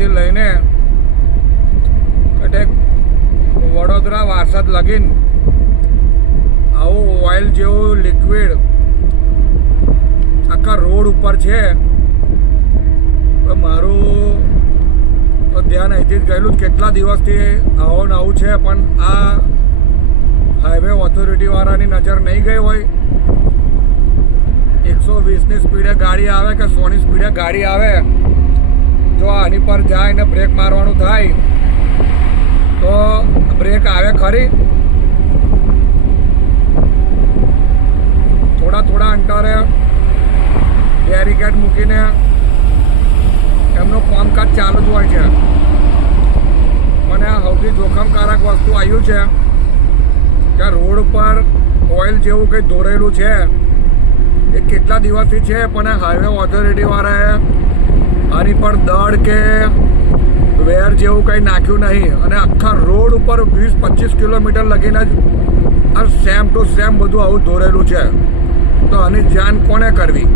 નાકાથી લઈને કટેક વડોદરા, વારસાદ લગીન આવું ઓઇલ જેવું લિક્વિડ આખા રોડ ઉપર છે. મારું ધ્યાન અહીંથી જ ગયેલું કેટલા દિવસથી આવો ને આવું છે, પણ આ હાઈવે ઓથોરિટીવાળાની નજર નહીં ગઈ હોય. એકસો વીસની સ્પીડે ગાડી આવે કે સોની સ્પીડે ગાડી આવે? જો આની પર જાય ને બ્રેક મારવાનું થાય, તો બ્રેક આવે ખરી? થોડા થોડા અંતરે બેરિકેડ મૂકીને એમનું કામકાજ ચાલુ જ હોય છે. મને સૌથી જોખમકારક વસ્તુ આવ્યું છે કે રોડ પર ઓઇલ જેવું કંઈ દોરેલું છે, એ કેટલા દિવસથી છે, પણ હાઈવે ઓથોરિટી વાળાએ આની પણ દળ કે વેર જેવું કંઈ નાખ્યું નહીં. અને આખા રોડ ઉપર વીસ પચીસ કિલોમીટર લગીને જ આ સેમ ટુ સેમ બધું આવું દોરેલું છે. તો આની જાણ કોને કરવી?